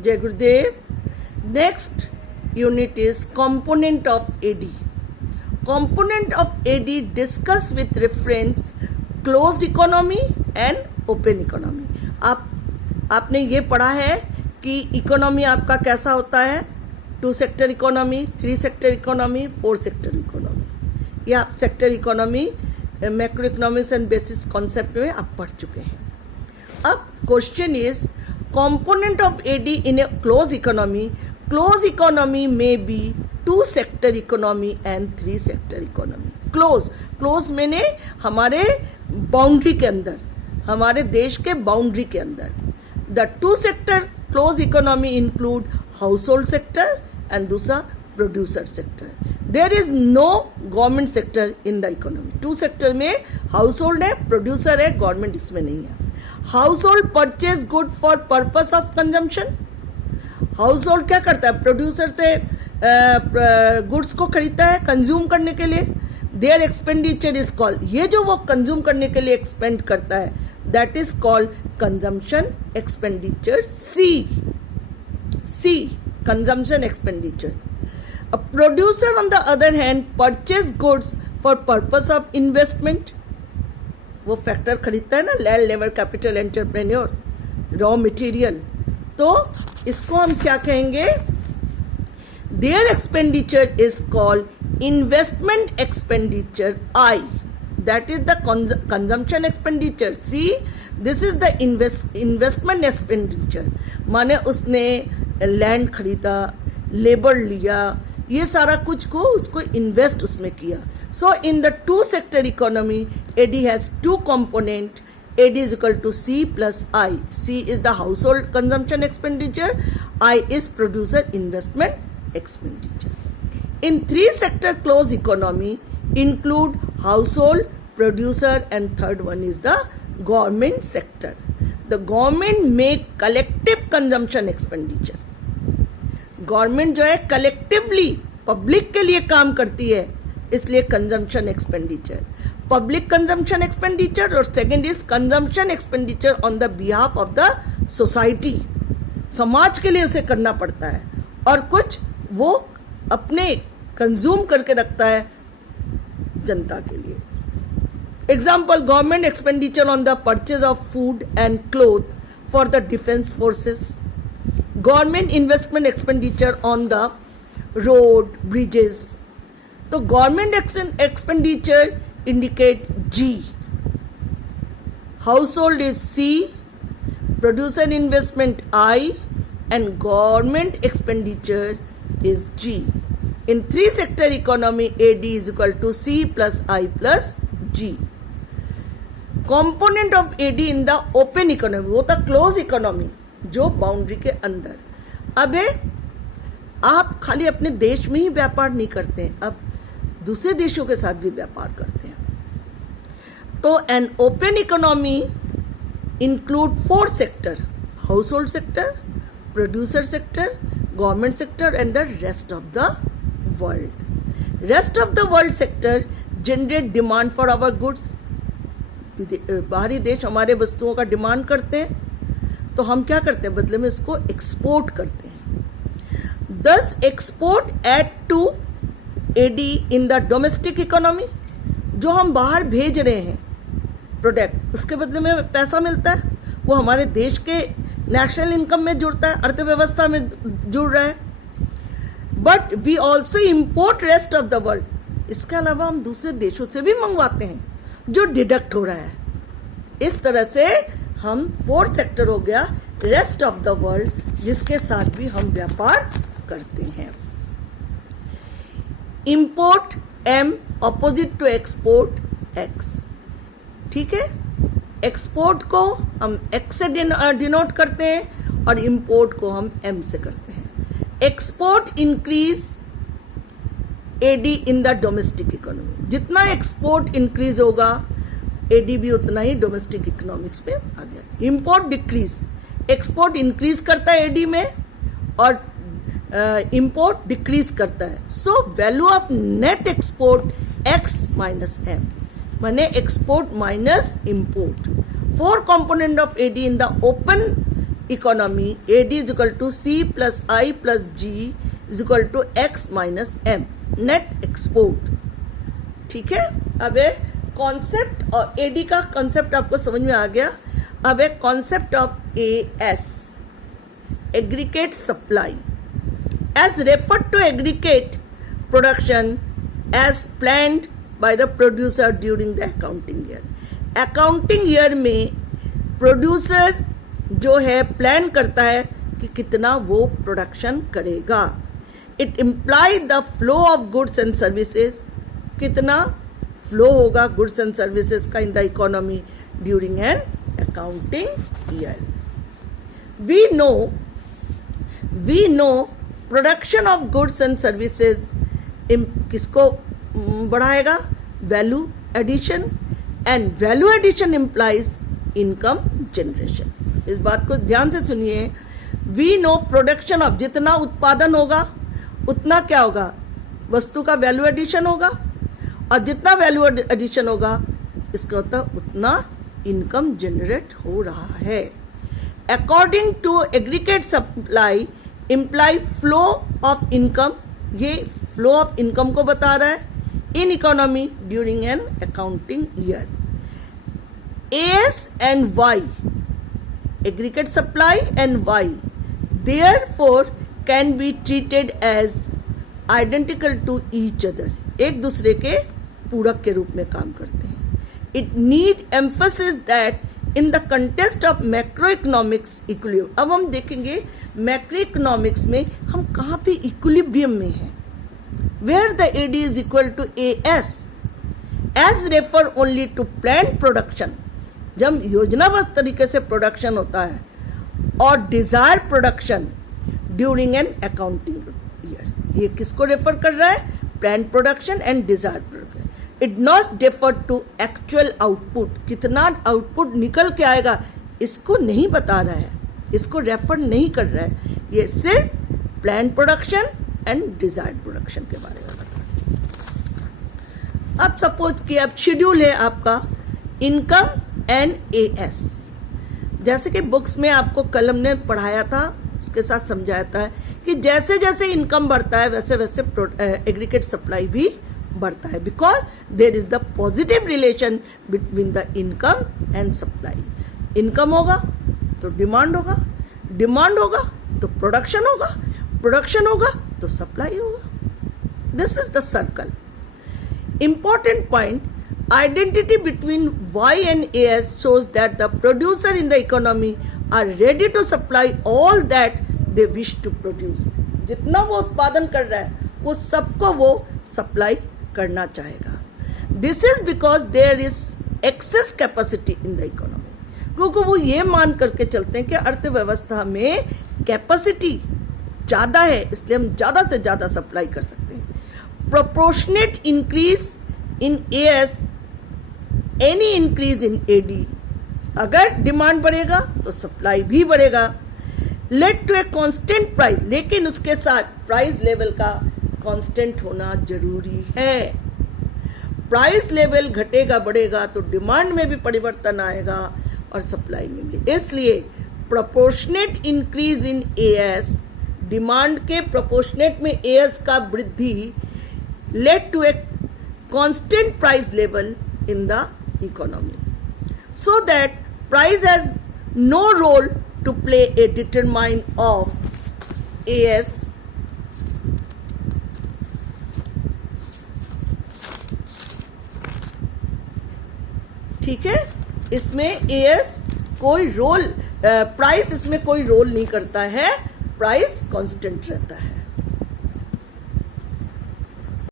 Jai Gurudev. Next unit is component of AD. Component of AD discuss with reference closed economy and open economy. आपने ये पढ़ा है कि economy आपका कैसा होता है, 2 sector economy, 3 sector economy, 4 sector economy. ये आप sector economy macro economics and bases concept में आप पढ़ चुके हैं. अब question is component of AD in a closed economy. Closed economy may be 2 sector economy and 3 sector economy. Close मैंने हमारे बाउंड्री के अंदर, हमारे देश के बाउंड्री के अंदर. The 2 sector closed economy include household sector and दूसरा producer sector. There is no government sector in the economy. 2 sector में household है, producer है, government इसमें नहीं है. Household purchase good for purpose of consumption. Household क्या करता है, प्रोड्यूसर से गुड्स को खरीदता है कंज्यूम करने के लिए. देयर एक्सपेंडिचर इज कॉल्ड, ये जो वो कंज्यूम करने के लिए एक्सपेंड करता है that is called consumption expenditure. C consumption expenditure. A producer on the other hand purchase goods for purpose of investment. वो फैक्टर खरीदता है ना, land, labour, capital, entrepreneur, raw material. तो इसको हम क्या कहेंगे, their expenditure is called investment expenditure. I, that is the consumption expenditure. C, this is the investment expenditure. माने उसने लैंड खरीदा, लेबर लिया, ये सारा कुछ को उसको इन्वेस्ट उसमें किया. So in the 2 sector economy AD has 2 component. AD is equal to C plus I. C is the household consumption expenditure. I is producer investment expenditure. In 3 sector closed economy include household, producer and third one is the government sector. The government make collective consumption expenditure. Government जो है collectively public के लिए काम करती है, इसलिए consumption expenditure, public consumption expenditure. और second is consumption expenditure on the behalf of the society. समाज के लिए उसे करना पड़ता है और कुछ वो अपने कंज्यूम करके रखता है जनता के लिए. Example, government expenditure on the purchase of food and cloth for the defence forces. Government investment expenditure on the road, bridges. तो government expenditure indicate G. Household is C, producer investment I, and government expenditure is G. In 3 sector economy AD is equal to C plus I plus G. Component of AD in the open economy, वो था closed economy जो boundary के अंदर. अब आप खाली अपने देश में ही व्यापार नहीं करते हैं, अब दूसरे देशों के साथ भी व्यापार करते हैं. तो an open economy include 4 sector, household sector, producer sector, government sector and the rest of the world. Rest of the world sector generate demand for our goods. बाहरी देश हमारे वस्तुओं का डिमांड करते हैं, तो हम क्या करते हैं, बदले में इसको एक्सपोर्ट करते हैं. Thus export add to AD in the domestic economy. जो हम बाहर भेज रहे हैं प्रोडक्ट, उसके बदले में पैसा मिलता है, वो हमारे देश के नेशनल इनकम में जुड़ता है, अर्थव्यवस्था में जुड़ रहा है. But we also import rest of the world. इसके अलावा हम दूसरे देशों से भी मंगवाते हैं जो डिडक्ट हो रहा है. इस तरह से हम 4th सेक्टर हो गया रेस्ट ऑफ द वर्ल्ड, जिसके साथ भी हम व्यापार करते हैं. Import M opposite to export X. ठीक है, एक्सपोर्ट को हम X से डिनोट करते हैं और इंपोर्ट को हम M से करते हैं. Export increase AD in the domestic economy. जितना एक्सपोर्ट इंक्रीज होगा AD भी उतना ही डोमेस्टिक इकोनॉमिक्स में आ गया. इंपोर्ट डिक्रीज, एक्सपोर्ट इंक्रीज करता है AD में और इंपोर्ट डिक्रीज करता है. So value of net export X minus M, माने export minus import. 4 component of AD in the open economy, AD is equal to C plus I plus G is equal to X minus M, net export. ठीक है, अब concept और AD का concept आपको समझ में आ गया. अब concept of AS, aggregate supply, as referred to aggregate production as planned by the producer during the accounting year. Accounting year में प्रोड्यूसर जो है प्लान करता है कि कितना वो प्रोडक्शन करेगा. It imply the flow of goods and services, कितना फ्लो होगा गुड्स एंड सर्विसेज का in the economy during an accounting year. We know production of goods and services किसको बढ़ाएगा? Value addition, and value addition implies income generation. इस बात को ध्यान से सुनिए. वी नो प्रोडक्शन ऑफ, जितना उत्पादन होगा उतना क्या होगा? वस्तु का वैल्यू एडिशन होगा, और जितना वैल्यू एडिशन होगा इसका मतलब उतना इनकम जनरेट हो रहा है. According to aggregate supply imply flow of income, ये फ्लो ऑफ इनकम को बता रहा है in economy during an accounting year. AS and Y, aggregate supply and Y, therefore can be treated as identical to each other. एक दूसरे के पूरक के रूप में काम करते हैं. It need emphasis that in the context of macroeconomics equilibrium. अब हम देखेंगे macroeconomics में हम कहाँ पे equilibrium में हैं. Where the AD is equal to AS, as refer only to planned production, जब योजनाबद्ध तरीके से प्रोडक्शन होता है, और desire production during an accounting year. ये किसको रेफर कर रहा है? Plan production and desire production. It not refer to actual output, कितना आउटपुट निकल के आएगा इसको नहीं बता रहा है, इसको रेफर नहीं कर रहा है. ये सिर्फ plan production and desired production के बारे में बता रहे. अब सपोज कि अब शेड्यूल है आपका इनकम एंड AS. जैसे कि बुक्स में आपको कलम ने पढ़ाया था, उसके साथ समझाया था कि जैसे जैसे इनकम बढ़ता है वैसे वैसे एग्रीगेट सप्लाई भी बढ़ता है, because there is the positive relation between the income and supply. Income होगा तो डिमांड होगा, डिमांड होगा तो प्रोडक्शन होगा, प्रोडक्शन होगा तो सप्लाई होगा. This is the circle. Important point, identity between Y and AS shows that the producer in the economy are ready to supply all that they wish to produce. जितना वो उत्पादन कर रहा है वो सबको वो सप्लाई करना चाहेगा. This is because there is excess capacity in the economy. क्योंकि वो ये मान करके चलते हैं कि अर्थव्यवस्था में कैपेसिटी ज़्यादा है, इसलिए हम ज़्यादा से ज़्यादा सप्लाई कर सकते हैं. Proportionate increase in AS, any increase in AD. अगर डिमांड बढ़ेगा तो सप्लाई भी बढ़ेगा. Led to a constant price, लेकिन उसके साथ प्राइस लेवल का कांस्टेंट होना जरूरी है. प्राइस लेवल घटेगा बढ़ेगा तो डिमांड में भी परिवर्तन आएगा और सप्लाई में भी. इसलिए proportionate increase in AS, demand के प्रोपोर्शनेट में AS का वृद्धि led to a constant price level in the economy, so that price has no role to play a determine of AS. ठीक है, इसमें AS कोई रोल, प्राइस इसमें कोई रोल नहीं करता है, प्राइस कांस्टेंट रहता है.